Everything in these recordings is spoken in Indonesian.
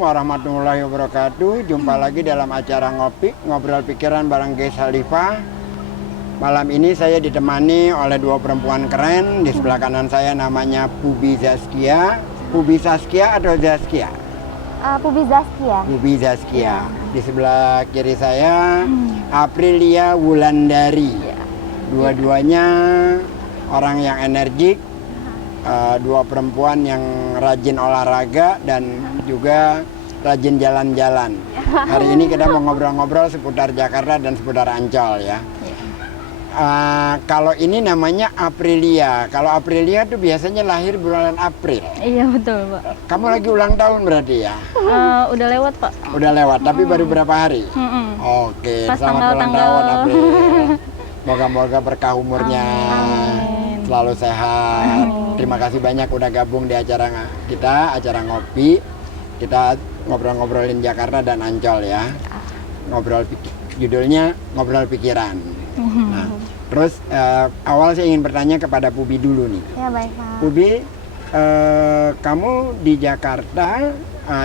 warahmatullahi wabarakatuh. Jumpa lagi dalam acara Ngobrol Pikiran bareng Ges Halifah. Malam ini saya ditemani oleh dua perempuan keren. Di sebelah kanan saya namanya Pubi Zaskia. Pubi Saskia atau Zaskia? Pubi Zaskia. Pubi Zaskia. Di sebelah kiri saya Aprilia Wulandari. Dua-duanya orang yang energik. Dua perempuan yang rajin olahraga dan juga rajin jalan-jalan. Hari ini kita mau ngobrol-ngobrol seputar Jakarta dan seputar Ancol ya. Kalau ini namanya Aprilia. Kalau Aprilia tuh biasanya lahir bulan April. Iya betul Pak. Kamu lagi ulang tahun berarti ya? Udah lewat Pak. Udah lewat, tapi baru berapa hari? Oke, Pas selamat ulang tahun April. Moga-moga berkah umurnya. Selalu sehat. Terima kasih banyak udah gabung di acara kita, acara ngopi. Kita ngobrol-ngobrolin Jakarta dan Ancol ya. Judulnya Ngobrol Pikiran. Nah, terus awal saya ingin bertanya kepada Pubi dulu nih. Ya baik Pak. Pubi, kamu di Jakarta,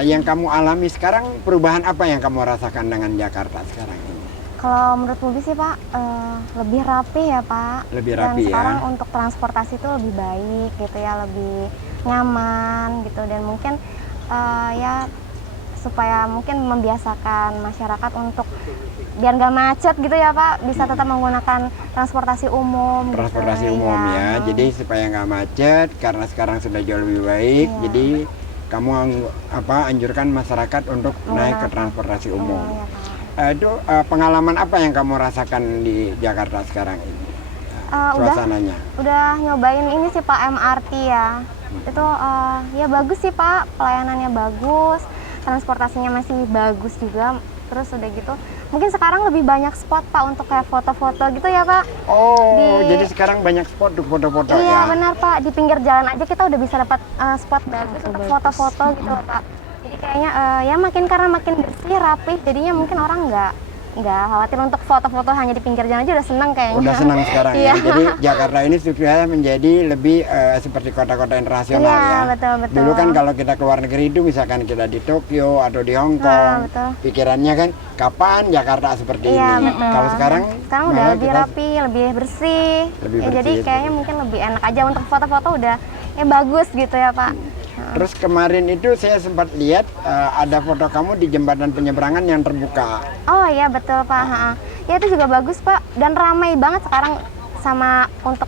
yang kamu alami sekarang, perubahan apa yang kamu rasakan dengan Jakarta sekarang ini? Kalau menurut Pubi sih Pak, lebih rapi ya Pak. Lebih Dan rapi ya. sekarang untuk transportasi itu lebih baik gitu ya, lebih nyaman gitu. Dan mungkin ya supaya mungkin membiasakan masyarakat untuk biar nggak macet gitu ya Pak, bisa tetap menggunakan transportasi umum. Transportasi gitu, umum ya. Jadi supaya nggak macet, karena sekarang sudah jauh lebih baik. Iya. Jadi kamu anjurkan masyarakat untuk naik ke transportasi umum. Ya, Pak. Itu pengalaman apa yang kamu rasakan di Jakarta sekarang ini? Suasananya? Udah nyobain ini sih Pak, MRT ya. Itu ya bagus sih Pak, pelayanannya bagus, transportasinya masih bagus juga. Terus udah gitu, mungkin sekarang lebih banyak spot Pak untuk kayak foto-foto gitu ya Pak. Oh, jadi sekarang banyak spot untuk foto-foto ya? Iya benar Pak, di pinggir jalan aja kita udah bisa dapat spot bagus untuk foto-foto gitu Pak. Jadi kayaknya ya karena makin bersih, rapi, jadinya mungkin orang nggak khawatir untuk foto-foto hanya di pinggir jalan aja udah seneng kayaknya. Udah senang sekarang Iya. ya. Jadi Jakarta ini sudah menjadi lebih seperti kota-kota internasional Iya, ya. betul. Dulu kan kalau kita keluar negeri itu misalkan kita di Tokyo atau di Hong Kong, betul. pikirannya kan kapan Jakarta seperti Iya, ini. betul. Kalau sekarang udah malah lebih kita rapi, lebih bersih. Lebih Ya, jadi bersih. kayaknya mungkin lebih enak aja untuk foto-foto udah bagus gitu ya Pak. Terus kemarin itu saya sempat lihat ada foto kamu di jembatan penyeberangan yang terbuka. Oh iya betul Pak. Ya itu juga bagus Pak, dan ramai banget sekarang sama untuk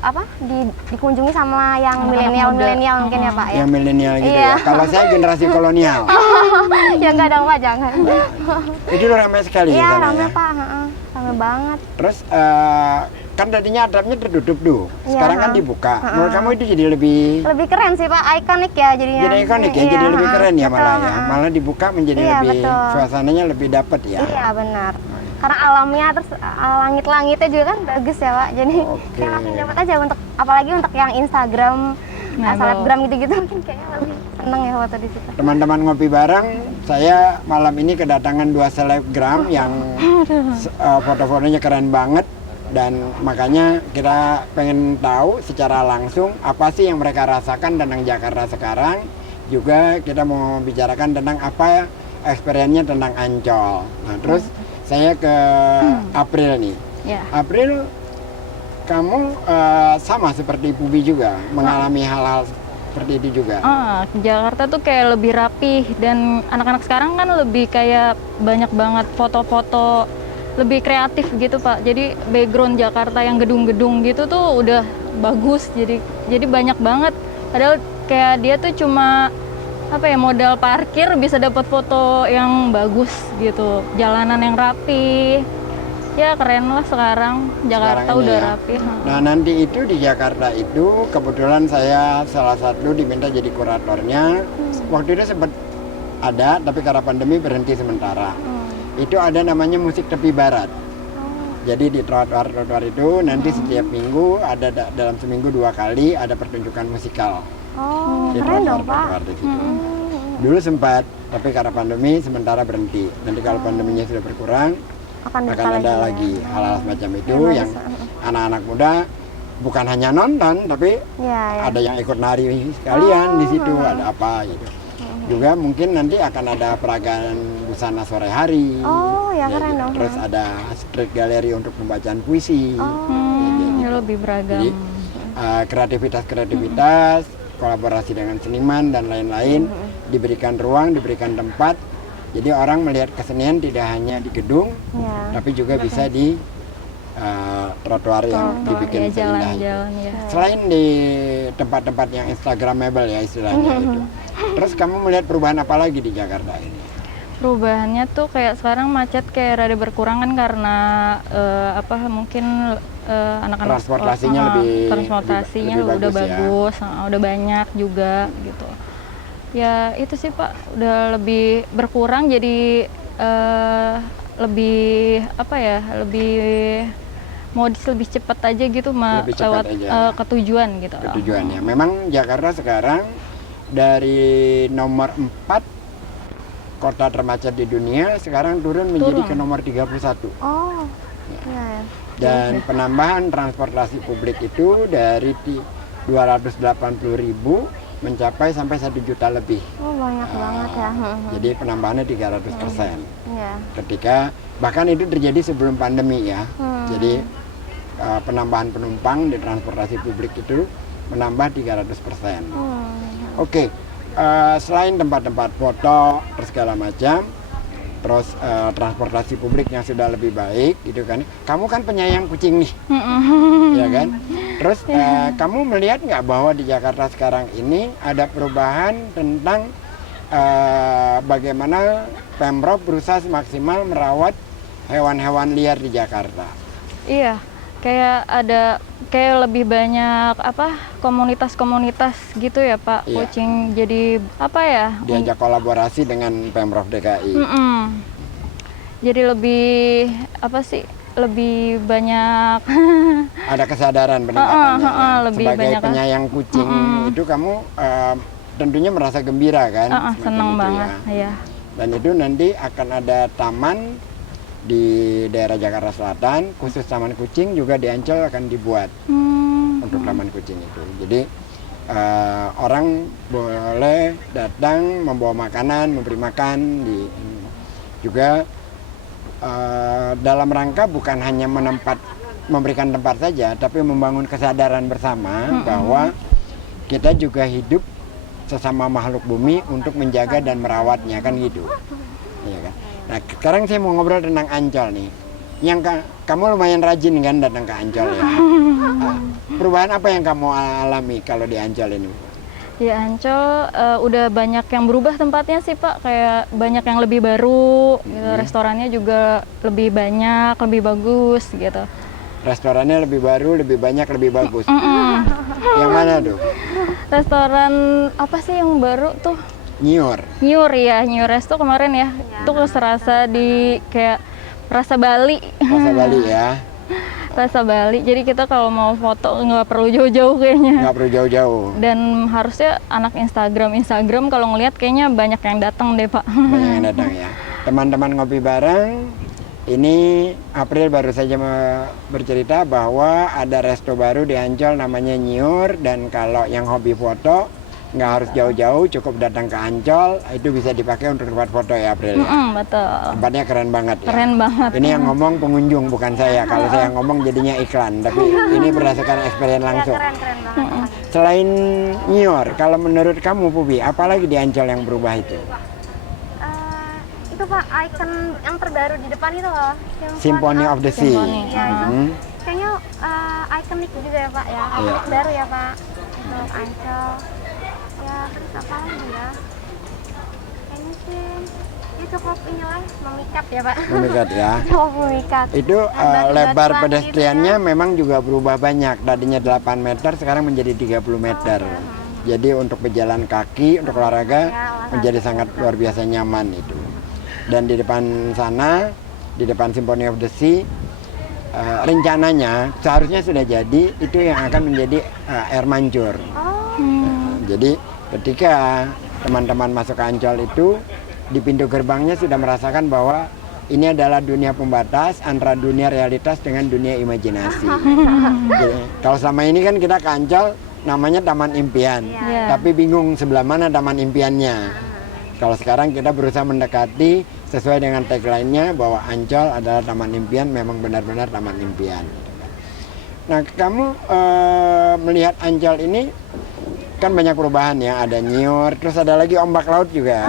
dikunjungi sama yang milenial mungkin ya Pak ya. Yang milenial gitu Iya. ya. Kalau saya generasi kolonial. Ya nggak dong Pak, jangan. Itu ramai sekali di Iya sana ramai ya. Pak, ramai banget. Terus kan tadinya atapnya tertutup tuh, Iya, sekarang kan dibuka. Menurut kamu itu jadi lebih keren sih Pak, ikonik ya jadinya. jadi ikonik ya, Iya, jadi lebih keren ya betul, malah ya. Malah dibuka menjadi Iya, lebih betul. suasananya lebih dapet ya. Iya benar. Karena alamnya terus langit-langitnya juga kan bagus ya Pak. Jadi Oke. kayak makin dapat aja untuk apalagi untuk yang Instagram, selebgram gitu-gitu mungkin kayaknya lebih seneng ya foto di situ. Teman-teman ngopi bareng, saya malam ini kedatangan dua selebgram yang foto-fotonya keren banget. Dan makanya kita pengen tahu secara langsung apa sih yang mereka rasakan tentang Jakarta sekarang. Juga kita mau bicarakan tentang apa experience-nya tentang Ancol. Nah terus saya ke April nih. Ya. April, kamu sama seperti Pubi juga mengalami hal-hal seperti itu juga? Jakarta tuh kayak lebih rapih, dan anak-anak sekarang kan lebih kayak banyak banget foto-foto, lebih kreatif gitu Pak. Jadi background Jakarta yang gedung-gedung gitu tuh udah bagus, jadi banyak banget. Padahal kayak dia tuh cuma modal parkir bisa dapat foto yang bagus gitu, jalanan yang rapi. Ya keren lah sekarang Jakarta Sekarang ini udah ya. rapi. Nah nanti itu di Jakarta itu kebetulan saya salah satu diminta jadi kuratornya. Waktu itu sempat ada, tapi karena pandemi berhenti sementara. Itu ada namanya musik tepi barat. Jadi di trotoar-trotoar itu nanti setiap minggu ada dalam seminggu 2 kali ada pertunjukan musikal. Di Keren dong Pak. trotoar-trotoar di situ. Dulu sempat, tapi karena pandemi sementara berhenti. Nanti kalau pandeminya sudah berkurang, akan ada lagi hal-hal semacam itu yang anak-anak muda bukan hanya nonton, tapi ada yang ikut nari sekalian di situ, ada apa gitu. Juga mungkin nanti akan ada peragaan busana sore hari. Oh, ya Ya, keren gitu. dong. Terus ada street gallery untuk pembacaan puisi. Ya lebih beragam. Jadi kreativitas, kolaborasi dengan seniman dan lain-lain diberikan ruang, diberikan tempat. Jadi orang melihat kesenian tidak hanya di gedung, Ya. tapi juga bisa di trotoar yang dibikin ya, seindah itu. jalan-jalan ya. Selain di tempat-tempat yang instagramable ya istilahnya itu. Terus kamu melihat perubahan apa lagi di Jakarta ini? Perubahannya tuh kayak sekarang macet kayak rada berkurang kan karena mungkin anak-anak Transportasinya transportasinya lebih udah bagus bagus, udah banyak juga gitu. Ya itu sih Pak, udah lebih berkurang jadi lebih modis, lebih cepat aja gitu Lebih cepat lewat aja. ke tujuan gitu. Tujuannya. Memang Jakarta sekarang dari nomor 4 kota termacet di dunia sekarang turun menjadi ke nomor 31. Oh, ya. Dan penambahan transportasi publik itu dari 280.000 mencapai sampai 1 juta lebih. Oh, banyak banget ya. Jadi penambahannya 300%. Ya. Ketika bahkan itu terjadi sebelum pandemi ya. Jadi penambahan penumpang di transportasi publik itu menambah 300%. Oke, selain tempat-tempat foto terus segala macam, terus transportasi publik yang sudah lebih baik gitu kan. Kamu kan penyayang kucing nih, ya kan? Terus kamu melihat nggak bahwa di Jakarta sekarang ini ada perubahan tentang bagaimana Pemprov berusaha semaksimal merawat hewan-hewan liar di Jakarta? Iya, kayak lebih banyak komunitas-komunitas gitu ya Pak. Iya. Kucing jadi Diajak kolaborasi dengan Pemprov DKI. Jadi lebih banyak Ada kesadaran peningkatannya. lebih Sebagai banyak penyayang kucing itu kamu tentunya merasa gembira kan? Semacam seneng itu banget ya. ya. Dan itu nanti akan ada taman di daerah Jakarta Selatan, khusus taman kucing juga di Ancol akan dibuat untuk taman kucing itu. Jadi orang boleh datang membawa makanan, memberi makan juga dalam rangka bukan hanya memberikan tempat saja, tapi membangun kesadaran bersama bahwa kita juga hidup sesama makhluk bumi untuk menjaga dan merawatnya kan gitu. Iya kan? Nah, sekarang saya mau ngobrol tentang Ancol nih. Yang kamu lumayan rajin kan datang ke Ancol ya. Perubahan apa yang kamu alami kalau di Ancol ini? Di Ancol udah banyak yang berubah tempatnya sih Pak, kayak banyak yang lebih baru, gitu. Restorannya juga lebih banyak, lebih bagus gitu. Restorannya lebih baru, lebih banyak, lebih bagus. Yang mana tuh? Restoran apa sih yang baru tuh? Nyiur. Nyiur ya, Nyiur Resto kemarin ya. Itu serasa di kayak rasa Bali. Rasa Bali ya. Rasa Bali. Jadi kita kalau mau foto nggak perlu jauh-jauh kayaknya. Nggak perlu jauh-jauh. Dan harusnya anak Instagram kalau ngelihat kayaknya banyak yang datang deh Pak. Banyak yang datang ya. Teman-teman ngopi bareng. Ini April baru saja bercerita bahwa ada resto baru di Ancol namanya Nyiur, dan kalau yang hobi foto nggak harus jauh-jauh, cukup datang ke Ancol, itu bisa dipakai untuk tempat foto ya April. Betul. Tempatnya keren banget ya. Keren banget. Ini yang ngomong pengunjung bukan saya. Kalau saya ngomong jadinya iklan, tapi ini berdasarkan experience langsung. Keren banget. Selain Nyiur, kalau menurut kamu Pubi, apalagi di Ancol yang berubah itu? Itu Pak, icon yang terbaru di depan itu loh. Symphony of the Sea. Symphony. Iya, kayaknya ikonik juga ya Pak ya. Ikonik baru ya Pak untuk Ancol. Ya, terus apa lagi ya? Kayaknya sih ya cukup inilah memikat ya Pak. Memikat ya. Cukup memikat. Itu Batu-batuan lebar gitu pedestriannya ya. memang juga berubah banyak. Tadinya 8 meter, sekarang menjadi 30 meter. Jadi untuk pejalan kaki, untuk olahraga menjadi sangat luar biasa nyaman itu. Dan di depan sana, di depan Symphony of the Sea, rencananya seharusnya sudah jadi, itu yang akan menjadi air mancur. Jadi ketika teman-teman masuk ke Ancol itu, di pintu gerbangnya sudah merasakan bahwa ini adalah dunia pembatas antara dunia realitas dengan dunia imajinasi. Jadi, kalau selama ini kan kita ke Ancol namanya Taman Impian, tapi bingung sebelah mana taman impiannya. Kalau sekarang kita berusaha mendekati sesuai dengan tagline-nya bahwa Ancol adalah taman impian, memang benar-benar taman impian. Nah, kamu melihat Ancol ini kan banyak perubahan ya, ada nyiur, terus ada lagi ombak laut juga.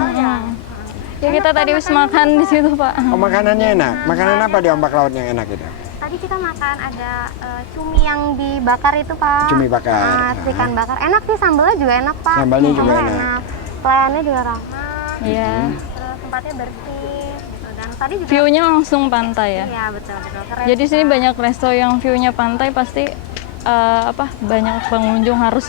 Ya kita tadi habis makan di situ Pak. Oh, makanannya enak. Makanan apa di ombak laut yang enak itu? Tadi kita makan ada cumi yang dibakar itu Pak. Cumi bakar. Ikan bakar. Enak sih, sambalnya juga enak Pak. Sambalnya juga enak. Pelayannya juga ramah. Iya. Terus tempatnya bersih. Gitu. Dan tadi juga. View-nya langsung pantai ya. Iya betul. Keren. Jadi sini banyak resto yang view-nya pantai, pasti banyak pengunjung, harus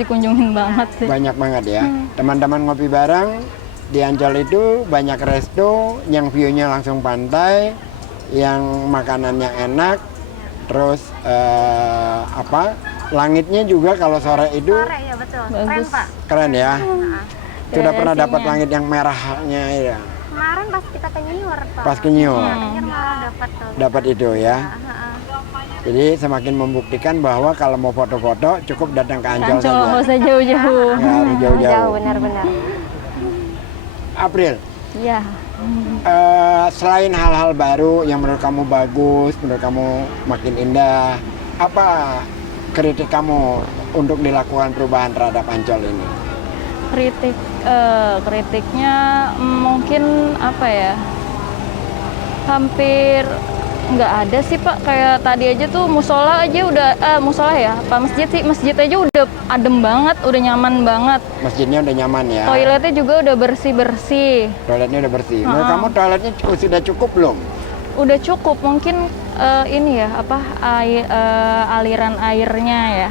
dikunjungin banget sih. Banyak banget ya. Teman-teman ngopi bareng di Ancol itu banyak resto yang view-nya langsung pantai, yang makanannya enak, terus langitnya juga kalau sore itu Sore ya betul. Keren Bagus. Pak. keren ya. Sudah pernah Kreasinya. dapat langit yang merahnya ya. Kemarin pas kita ke Nyiur Pak. Pas ke Nyiur. Nyiur malah dapat tuh. Dapat itu ya. Jadi semakin membuktikan bahwa kalau mau foto-foto cukup datang ke Ancol Ancol nggak saja. usah jauh-jauh. Nggak harus Jauh jauh-jauh. benar-benar. April, Iya. selain hal-hal baru yang menurut kamu bagus, menurut kamu makin indah, apa kritik kamu untuk dilakukan perubahan terhadap Ancol ini? Kritiknya mungkin apa ya? Hampir nggak ada sih Pak. Kayak tadi aja tuh musola aja udah musola ya, Pak, masjid aja udah adem banget, udah nyaman banget. Masjidnya udah nyaman ya? Toiletnya juga udah bersih-bersih. Toiletnya udah bersih. Menurut kamu toiletnya sudah cukup belum? Udah cukup, mungkin ini ya aliran airnya ya.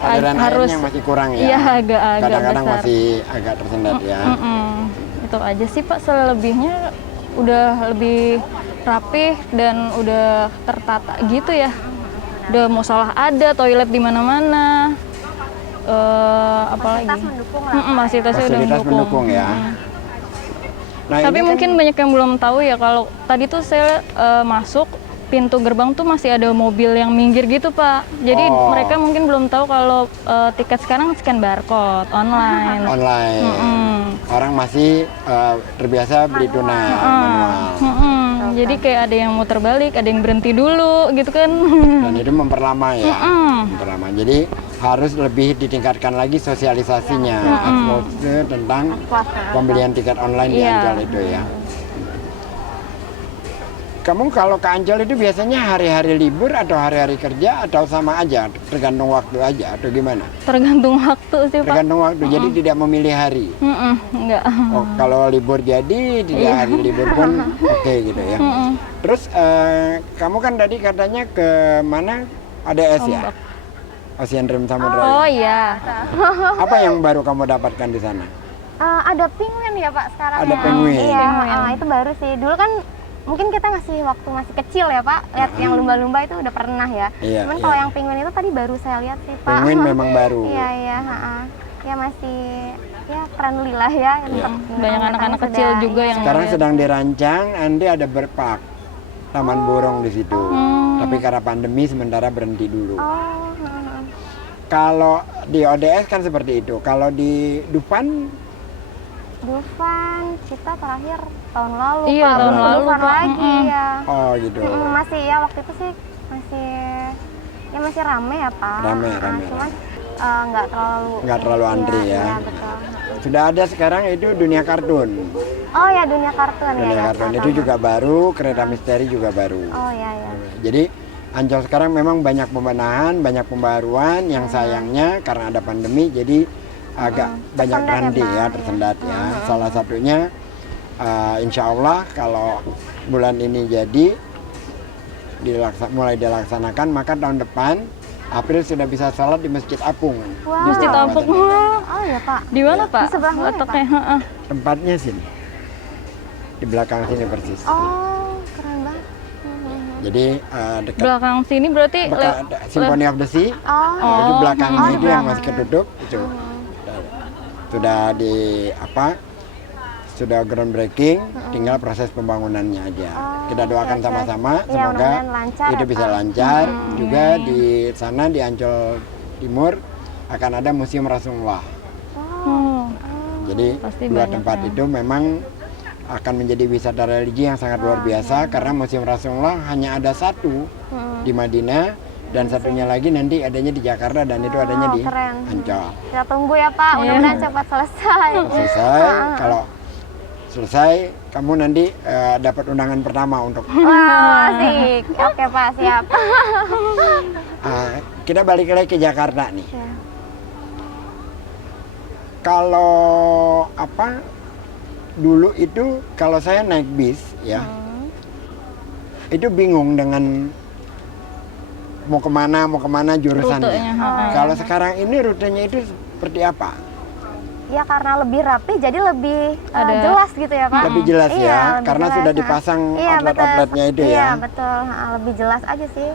Aliran harus- airnya masih kurang ya? Iya, agak Kadang-kadang besar. masih agak tersendat ya? Itu aja sih Pak, selebihnya udah lebih rapih dan udah tertata gitu ya. Udah musola ada, toilet di mana-mana. Apalagi? Fasilitas mendukung lah. Fasilitasnya udah Fasilitas mendukung ya? Nah, Tapi ini kan- mungkin banyak yang belum tahu ya, kalau tadi tuh saya masuk pintu gerbang tuh masih ada mobil yang minggir gitu Pak. Jadi Oh. mereka mungkin belum tahu kalau tiket sekarang scan barcode online. online. Orang masih terbiasa beli tunai manual. Jadi kayak ada yang muter balik, ada yang berhenti dulu gitu kan. Dan itu memperlama ya. Memperlama. Jadi harus lebih ditingkatkan lagi sosialisasinya, exposure tentang pembelian tiket online di Iya. Ancol itu ya. Kamu kalau ke Ancol itu biasanya hari-hari libur atau hari-hari kerja atau sama aja, tergantung waktu aja atau gimana? Tergantung waktu sih Pak. Tergantung waktu, jadi tidak memilih hari. Enggak. Oh, kalau libur jadi, tidak hari libur pun oke gitu ya. Terus kamu kan tadi katanya ke mana? ADS ya? Ombak. Ocean Dream Samudra. Oh iya. Apa yang baru kamu dapatkan di sana? Ada penguin ya Pak sekarang. Ada ya? penguin. Iya, Penguin. itu baru sih. Dulu kan mungkin kita waktu masih kecil ya Pak, lihat yang lumba-lumba itu udah pernah ya. Iya, Cuman iya. kalau yang penguin itu tadi baru saya lihat sih Pak. Penguin memang baru. Iya, ya masih ya friendly lah ya. Iya. Banyak anak-anak kecil juga yang Sekarang ngeliat. sedang dirancang, nanti ada berpark taman burung di situ. Tapi karena pandemi sementara berhenti dulu. Kalau di ODS kan seperti itu. Kalau di Dufan Dufan kita terakhir tahun lalu Iya, Pak. tahun Belum lalu, Dufan Pak. lagi ya. oh gitu. Masih ya waktu itu sih masih rame ya Pak. Rame. Cuman nggak terlalu antri ya. Iya, betul. Sudah ada sekarang itu dunia kartun. Oh ya, dunia kartun ya. Dunia kartun itu juga baru, kereta misteri juga baru. Oh ya. Jadi Ancol sekarang memang banyak pembenahan, banyak pembaruan. Yang sayangnya karena ada pandemi, jadi agak banyak tersendat ya, berhenti ya, Bang, tersendat ya. Salah satunya, insya Allah kalau bulan ini jadi mulai dilaksanakan, maka tahun depan April sudah bisa sholat di Masjid Apung. Wow. Di Masjid Kabupaten Apung. Medan. Oh ya Pak. Di mana Pak? Di sebelah mana, Letaknya? Heeh. Tempatnya sini, di belakang sini persis. Oh, keren banget. Jadi dekat Belakang sini berarti Symphony of the Sea. Oh. Jadi belakangnya di itu yang belakang. masih ketutup itu sudah sudah groundbreaking, tinggal proses pembangunannya aja. Kita doakan oke. sama-sama Iya, semoga mudah-mudahan lancar itu ya, bisa Pak. lancar. Juga di sana di Ancol Timur akan ada Museum Rasulullah. Oh. Jadi Pasti dua banyak tempat ya. itu memang akan menjadi wisata religi yang sangat luar biasa karena Museum Rasulullah hanya ada satu di Madinah dan satunya lagi nanti adanya di Jakarta dan itu adanya di keren. Ancol. Kita tunggu ya Pak, Iya. mudah-mudahan cepat selesai. Selesai, kalau selesai kamu nanti dapat undangan pertama untuk Wah, asik. Oke Pak, siap. kita balik lagi ke Jakarta nih. Ya. Kalau apa dulu itu kalau saya naik bis ya itu bingung dengan mau kemana jurusannya. Rutenya, Kalau sekarang ini rutenya itu seperti apa? Ya karena lebih rapi jadi lebih Ada- jelas gitu ya Pak. Lebih jelas Iya, ya, lebih karena jelas. sudah Nah, dipasang iya, outlet-outletnya betul. itu ya. Iya betul, lebih jelas aja sih.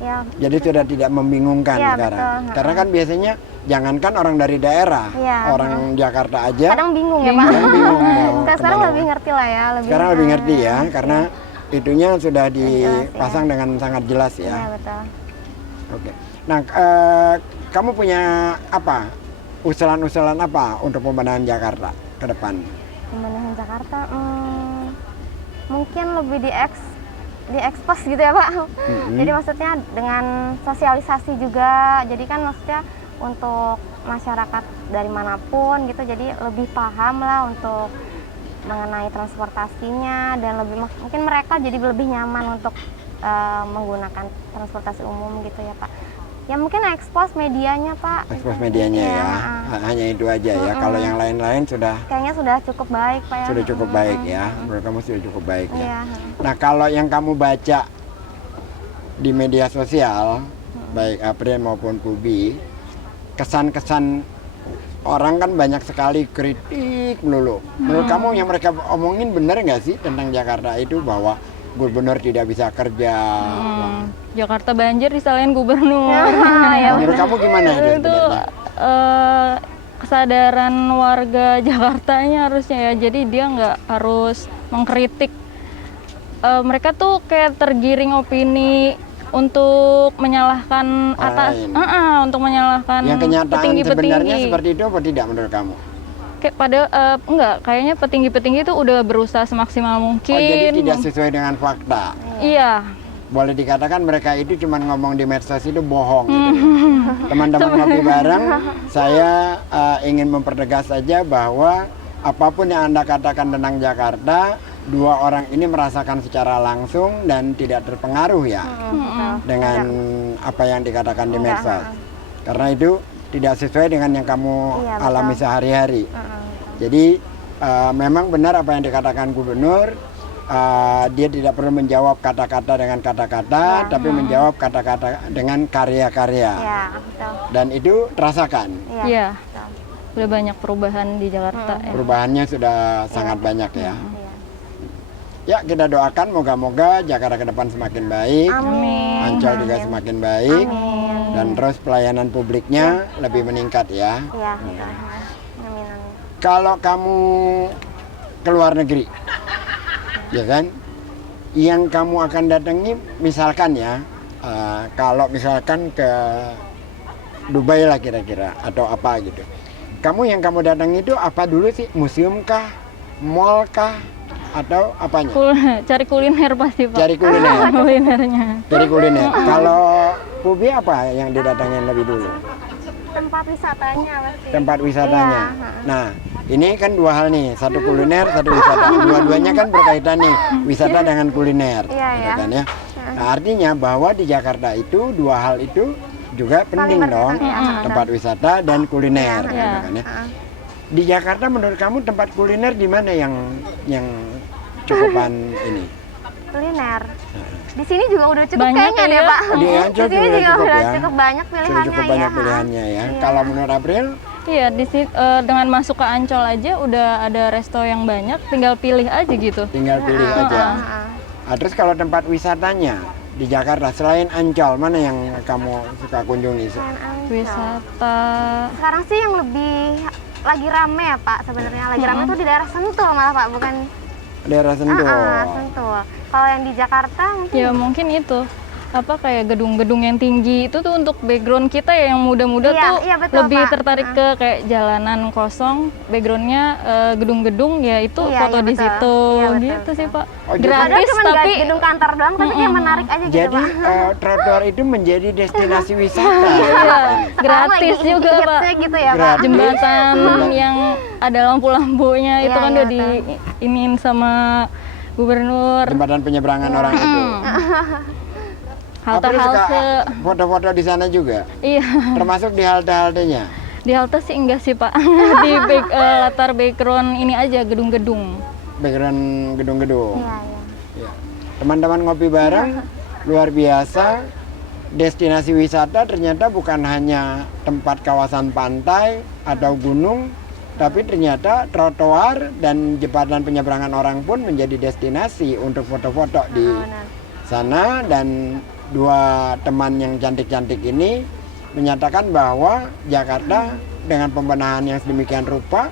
Ya, Jadi sudah tidak membingungkan Iya, sekarang. betul. Karena kan biasanya jangankan orang dari daerah, Iya, orang Jakarta aja kadang bingung ya Pak. kadang bingung mau Kita sekarang kemana. lebih ngerti lah ya. Sekarang lebih ngerti ya, karena itunya sudah dipasang ya. dengan sangat jelas Iya ya. betul. Oke. Nah, kamu punya apa? Usulan-usulan apa untuk pembenahan Jakarta ke depan? Pembenahan Jakarta, mungkin lebih diekspos gitu ya Pak. Jadi maksudnya dengan sosialisasi juga. Jadi kan maksudnya untuk masyarakat dari manapun gitu, jadi lebih paham lah untuk mengenai transportasinya dan lebih mungkin mereka jadi lebih nyaman untuk menggunakan transportasi umum gitu ya Pak. Ya mungkin ekspos medianya Pak. Ekspos medianya Iya, ya. Hanya itu aja ya. Kalau yang lain-lain sudah Kayaknya sudah cukup baik Pak ya. sudah cukup baik ya. Menurut kamu sudah cukup baik ya. Iya. Nah, kalau yang kamu baca di media sosial, baik April maupun Pubi, kesan-kesan orang kan banyak sekali kritik melulu. Menurut kamu yang mereka omongin benar nggak sih tentang Jakarta itu bahwa gubernur tidak bisa kerja? Jakarta banjir disalahin gubernur. Ya, Menurut kamu gimana itu Itu sebenarnya? kesadaran warga Jakartanya harusnya ya. Jadi dia nggak harus mengkritik. Mereka tuh kayak tergiring opini untuk menyalahkan Orang atas, lain. untuk menyalahkan Yang kenyataan sebenarnya petinggi-petinggi. seperti itu apa tidak menurut kamu? Kayak enggak, kayaknya petinggi-petinggi itu udah berusaha semaksimal mungkin. Oh, jadi tidak sesuai dengan fakta. Iya. Boleh dikatakan mereka itu cuma ngomong di medsos itu bohong gitu. Teman-teman ngopi bareng, saya ingin mempertegas saja bahwa apapun yang Anda katakan tentang Jakarta, dua orang ini merasakan secara langsung dan tidak terpengaruh ya dengan apa yang dikatakan di medsos. Karena itu tidak sesuai dengan yang kamu Iya, betul. alami sehari-hari. Jadi memang benar apa yang dikatakan gubernur, dia tidak perlu menjawab kata-kata dengan kata-kata, tapi menjawab kata-kata dengan karya-karya. Iya, betul. Dan itu terasakan. Iya. Iya. Betul. Udah banyak perubahan di Jakarta ya. Perubahannya sudah sangat banyak ya. Iya. Ya, kita doakan moga-moga Jakarta ke depan semakin baik, Amin. Ancol juga Amin. semakin baik, Amin. dan terus pelayanan publiknya lebih meningkat ya. Iya, betul. Amin, amin. Kalau kamu ke luar negeri, ya kan, yang kamu akan datangi misalkan ya, kalau misalkan ke Dubai lah kira-kira atau apa gitu, yang kamu datangi itu apa dulu sih? Museum kah, mall kah, atau apanya? Cari kuliner pasti Pak. Cari kuliner. Kulinernya. Cari kuliner. Kalau Pubi apa yang didatangin lebih dulu? Tempat wisatanya pasti. Tempat wisatanya. Iya, Nah, ini kan dua hal nih, satu kuliner, satu wisata. Dua-duanya kan berkaitan nih, wisata dengan kuliner, Iya, gitu iya. kan ya. Nah, artinya bahwa di Jakarta itu dua hal itu juga penting dong, berkaitan, tempat wisata dan kuliner, Iya. gitu kan ya. Di Jakarta menurut kamu tempat kuliner di mana yang cukupan ini? Kuliner. Di sini juga udah cukup Banyak kayaknya deh ya. Pak. Di Ancol sini juga juga cukup udah ya. cukup banyak Sudah pilihannya cukup ya. banyak pilihannya ya. Iya. Kalau menurut April, Iya, dengan masuk ke Ancol aja udah ada resto yang banyak, tinggal pilih aja gitu. tinggal pilih aja. Terus kalau tempat wisatanya di Jakarta selain Ancol, mana yang kamu suka kunjungi? Wisata. Sekarang sih yang lebih lagi rame ya Pak sebenarnya. Lagi rame tuh di daerah Sentul malah Pak, bukan Daerah Sentul. Sentul. Kalau yang di Jakarta mungkin Ya mungkin itu kayak gedung-gedung yang tinggi itu tuh untuk background kita ya yang muda-muda Iya, tuh iya, betul, lebih Pak. tertarik ke kayak jalanan kosong, backgroundnya gedung-gedung ya itu Iya, foto iya, di betul. situ Iya, betul, gitu sih Pak. Oh, jadi- Padahal Gratis cuma tapi gedung kantor doang, tapi kayak menarik aja gitu, Jadi Pak. trotoar itu menjadi destinasi wisata. iya, Sekarang gratis lagi juga Pak. hitsnya gitu ya, Pak. Gratis. Jembatan yang ada lampu-lampunya itu Iya, kan iya, udah diinin sama gubernur. Jembatan penyeberangan orang itu. April suka Halte-halte, foto-foto di sana juga, iya. termasuk di halte-haltenya. Di halte sih enggak sih Pak. Di latar background ini aja gedung-gedung. Background gedung-gedung. Iya, iya. Ya. Teman-teman ngopi bareng, luar biasa. Destinasi wisata ternyata bukan hanya tempat kawasan pantai atau gunung, tapi ternyata trotoar dan jembatan penyeberangan orang pun menjadi destinasi untuk foto-foto di Benar. sana. Dan dua teman yang cantik-cantik ini menyatakan bahwa Jakarta dengan pembenahan yang sedemikian rupa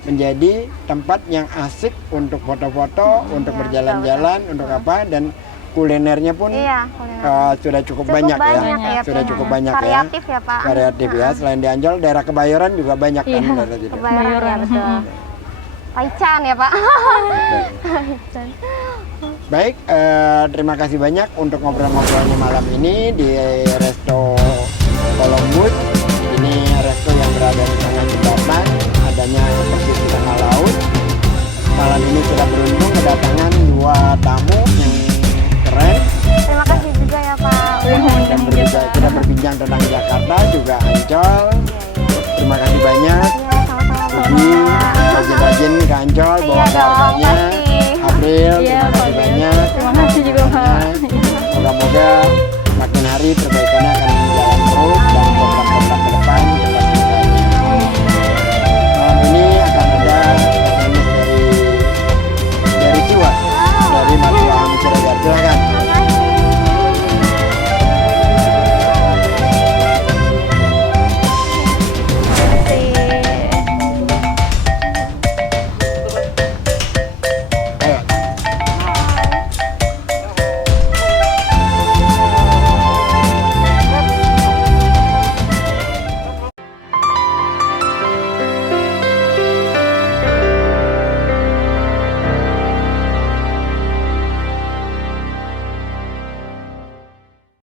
menjadi tempat yang asik untuk foto-foto, untuk Iya, berjalan-jalan, untuk apa, dan kulinernya pun Iya, kuliner. sudah cukup Cukup banyak ya. ya, Sudah Pak. cukup banyak ya. Variatif ya, Pak. Variatif ya. Selain di Ancol, daerah Kebayoran juga banyak kan Iya. daerah situ. Kebayoran ya, Kebayoran, betul. Taichan ya, Pak. Taichan. Baik, terima kasih banyak untuk ngobrol-ngobrolnya malam ini di Resto Columbus. Ini resto yang berada di tengah jembatan, adanya persis di tengah laut. Malam ini kita beruntung kedatangan dua tamu yang keren. Terima kasih juga ya, Pak. Dan kita berbincang tentang Jakarta, juga Ancol. Terima kasih banyak. Iya, sama-sama. Ugi, rajin-rajin ke Ancol, bawa Iya dong, keluarganya. pasti. April, Iya, terima kasih Pak. banyak. Terima kasih juga